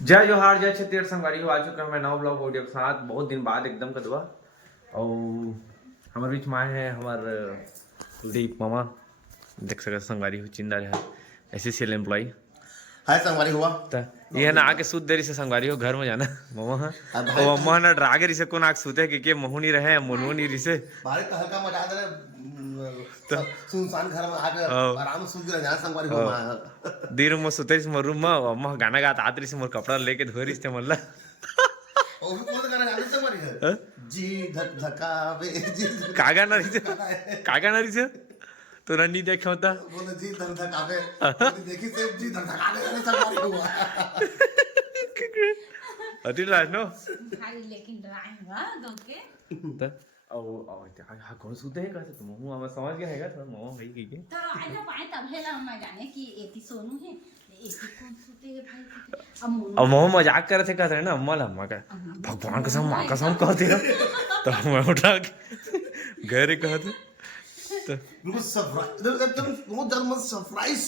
जय जोहार जय छत्तीसगढ़ संगवारी हो आ चुका हूं मैं नौ ब्लॉग वीडियो के साथ बहुत दिन बाद एकदम कदवा और हमारे बीच में है हमारे कुलदीप मामा देख सकते संगवारी हो चिंदा है एसएससीएल एम्प्लॉय हाय संगवारी हुआ तो ये ना आके सूत देरी से संगवारी हो घर में जाना मामा और अम्मा ना ड्रागे रिसे को नाक सूते कि महू नहीं रहे मनु नहीं रिसे भाई का हल्का मजा आ रहा तो सुनसान घर में आके आराम से सूत गया जहां संगवारी हुआ दीर में सूते इस रूम में अम्मा गाना गाता आतरी से मोर कपड़ा लेके धोरी से मल्ला और भी कौन गाना गाते संगवारी है जी धक धकावे जी कागा ना रिसे तो रंडी देखे होता बोले जी धक धकावे देखी से जी धक धकावे संगवारी हुआ अति राज नो लेकिन ड्राइंग दोके तो और हां कौन सूते है कहते तुम हूं हम समझ गए हैगा तो मामा भाई की के तो आइला पाए तब हेला मैं जाने कि एती सोनू है एती कौन सूते है भाई अब मामा मजाक कर रहे थे कहते हैं ना अम्मा अम्मा का भगवान कसम मां कसम कहते हैं तो मैं उठा के घर कहते तो बिल्कुल सरप्राइज एकदम बहुत जन्म सरप्राइज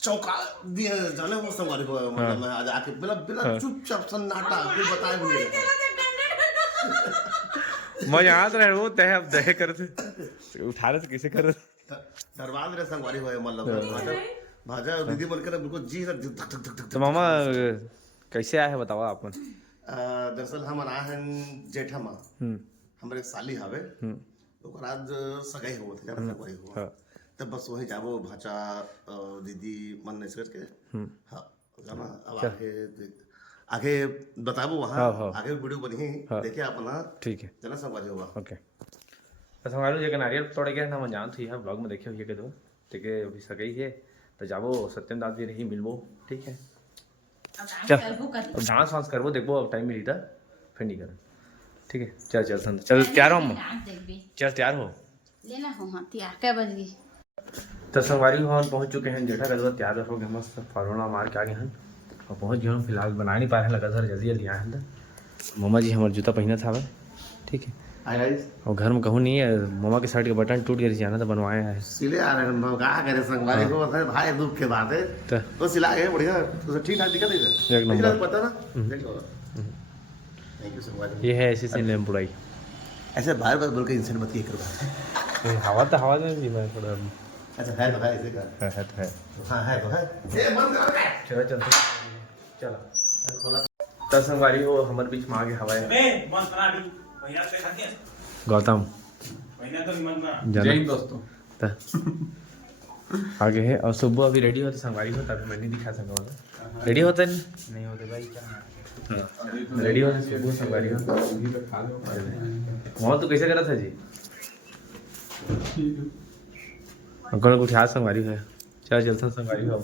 चौका दिए जाने वो संगवारी को मतलब मैं आज आके बिना चुपचाप सन्नाटा कुछ बताए भी नहीं मैं याद रहे वो तय अब दह करते उठा रहे थे किसे कर दरबार रे संगवारी होए मतलब भाजा दीदी बोल के बिल्कुल जी धक धक धक तो मामा कैसे आए है बताओ आप दरअसल हम आए हैं जेठा मां हमरे एक साली हवे ओकर आज सगाई हो थे जाना संगवारी हुआ तब बस वही जाबो भाचा दीदी मन ने करके हां जाना अब आगे बताबो वहां आगे वीडियो बनी देखिए अपना ठीक है जना संगवारी होगा ओके तो संगवारी जगह नारियल तोड़ गया ना मैं जानत ही है ब्लॉग में देखे हुए के दो ठीक है अभी सगाई है तो जाबो सत्यम दाद भी रही मिलबो ठीक है चल अब डांस वांस करबो देखबो अब टाइम मिली था फिर नहीं कर ठीक है चल चल तैयार हो चल तैयार हो लेना हो हां तैयार क्या बज गई तो संगवारी हम पहुंच चुके हैं जेठा कदवा तैयार हो गए मस्त फरोना मार के आ गए हैं और पहुंच गए हम फिलहाल बना नहीं पा रहे हैं लगा सर जल्दी आए हैं मामा जी हमारे जूता पहना था ठीक है और घर में कहूँ नहीं है मामा के शर्ट के बटन टूट गए जाना तो बनवाए हैं सिले आ रहे हैं कहा करे संगवारी को भाई दुख के बात है तो सिला गए बढ़िया तो ठीक ठाक दिखा देगा एक नंबर पता ना थैंक यू संगवारी ये है एसएससीएल एम्प्लॉय ऐसे बार बार बोल के इंसान मत किया करो हवा में भी मैं थोड़ा अच्छा है तो है इसे का है तो है हां है तो है ए बंद कर चलो तो संगवारी हो हमारे बीच में आगे हवा है गौतम जय हिंद दोस्तों आगे है और सुबह अभी रेडी होते संगवारी हो तभी मैं नहीं दिखा सकूंगा रेडी होते नहीं होते भाई क्या रेडी होते सुबह संगवारी हो वहाँ तो कैसे करा था जी कौन कुछ याद संगवारी है चलता संगवारी हो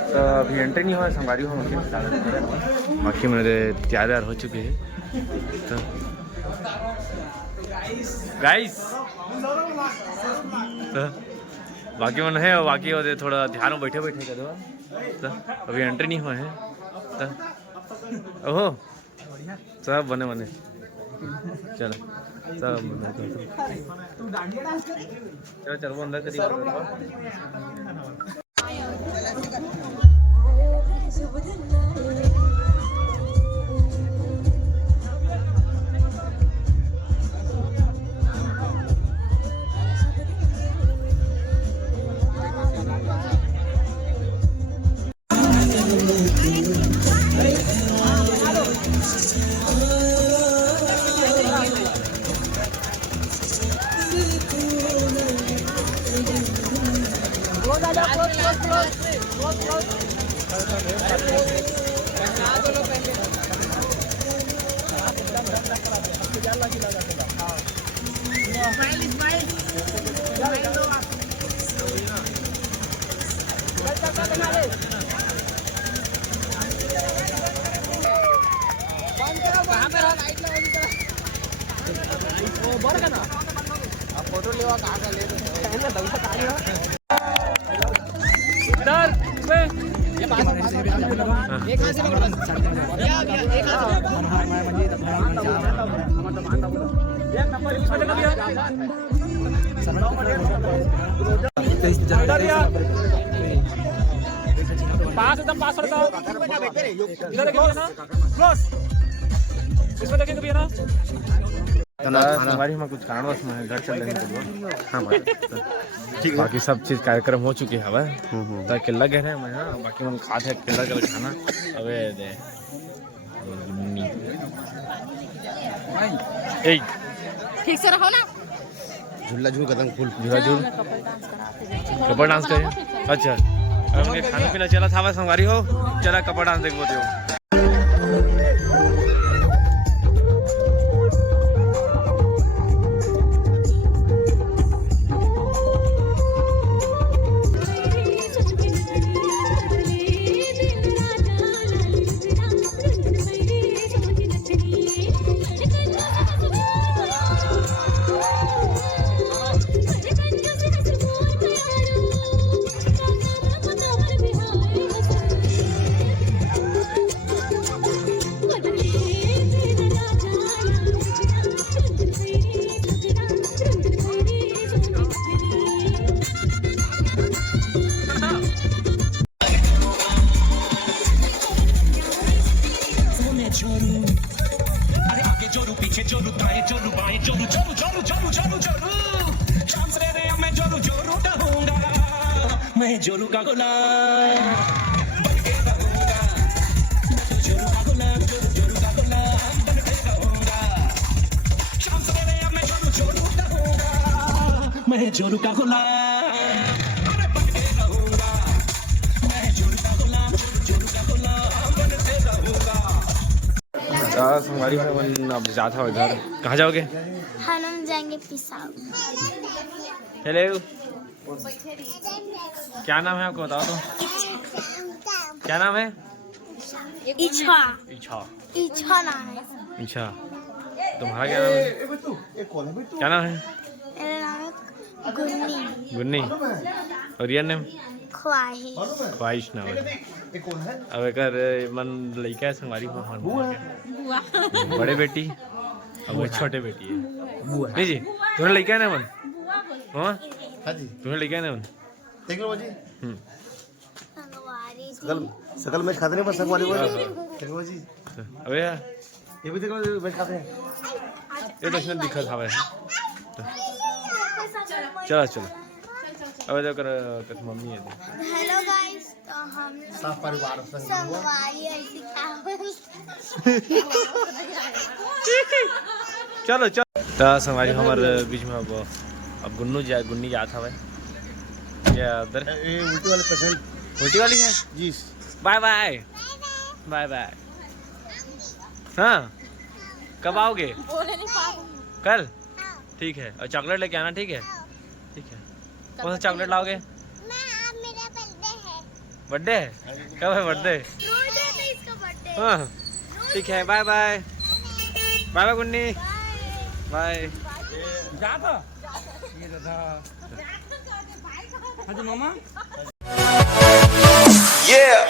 तो अभी एंट्री नहीं हुआ संगवारी हो बाकी मेरे तैयार हो चुके हैं तो गाइस तो बाकी मन है बाकी होते थोड़ा ध्यान में बैठे बैठे कर दो तो अभी एंट्री नहीं हुआ है तो ओहो सब बने बने चलो सब चलो चल वो अंदर करिए फोटो लेवा का ले ना दौसा कालियो इधर पे ये बात एक हाथ से पकड़ बस एक हाथ से पास एकदम पास थोड़ा सा इधर देखिए ना क्लोज इसमें देखेंगे भैया ना हमारी हम कुछ कारणवश में घर चल रहे हैं। हाँ भाई ठीक, बाकी सब चीज कार्यक्रम हो चुकी है हवा तो किला गए हैं मैं। हाँ बाकी हम खाते हैं किला का खाना। अबे दे ठीक से रहो ना। झूला झूल कदम फूल झूला झूल कपड़ डांस करें। अच्छा अब उनके खाना पीना चला था संगवारी हो, चला कपड़ डांस देख बोते हो। पीछे जोरू दाएं जोरू बाएं जोरू जोरू जोरू जोरू जोरू जोरू शाम से रे मैं जोरू जोरू रहूंगा मैं जोरू का गुलाम बन के रहूंगा जोरू का गुलाम जोरू जोरू का गुलाम बन के रहूंगा शाम से रे मैं जोरू जोरू रहूंगा मैं जोरू का गुलाम अरे बन के रहूंगा मैं जोरू का गुलाम जोरू जोरू का गुलाम बन के रहूंगा। हमारी अब जाता हो घर। कहाँ जाओगे? हम जाएंगे पिसाऊ। हेलो क्या नाम है आपको बताओ तो। क्या नाम है? इच्छा इच्छा। इच्छा नाम है। इच्छा। तुम्हारा क्या नाम है? क्या नाम है? मेरा नाम है गुन्नी। गुन्नी। और रियल नेम? ख्वाहिश। ख्वाहिश नाम है। अब एक मन लड़का है संगवारी को बड़े बेटी और वो छोटे बेटी है। नहीं जी तुम्हें लड़का है ना मन? हाँ जी तुम्हें लड़का है ना मन? देख लो जी संगवारी सकल सकल मैच खाते नहीं पर संगवारी वो देख लो जी। अबे यार ये भी देख लो मैच खाते हैं। ये दक्षिण दिखा था वैसे। चलो चलो अब जो कर मम्मी है। हेलो गाइस, तो हम साफ परिवार संगवारी ऐसी क्या चलो चलो तो संगवारी हमारे बीच में अब गुन्नू गुन्नी जाता है क्या उधर ये उल्टी वाले पेशेंट उल्टी वाली है जी। Bye bye bye bye. हाँ कब आओगे? कल ठीक है। और चॉकलेट लेके आना ठीक है? ठीक है। कौन सा चॉकलेट लाओगे? मेरा बर्थडे है। बर्थडे है? कब है बर्थडे? इसका बर्थडे। हाँ ठीक है। Bye bye bye bye Gunni bye. जा था ये दादा हाँ जी मामा। Yeah.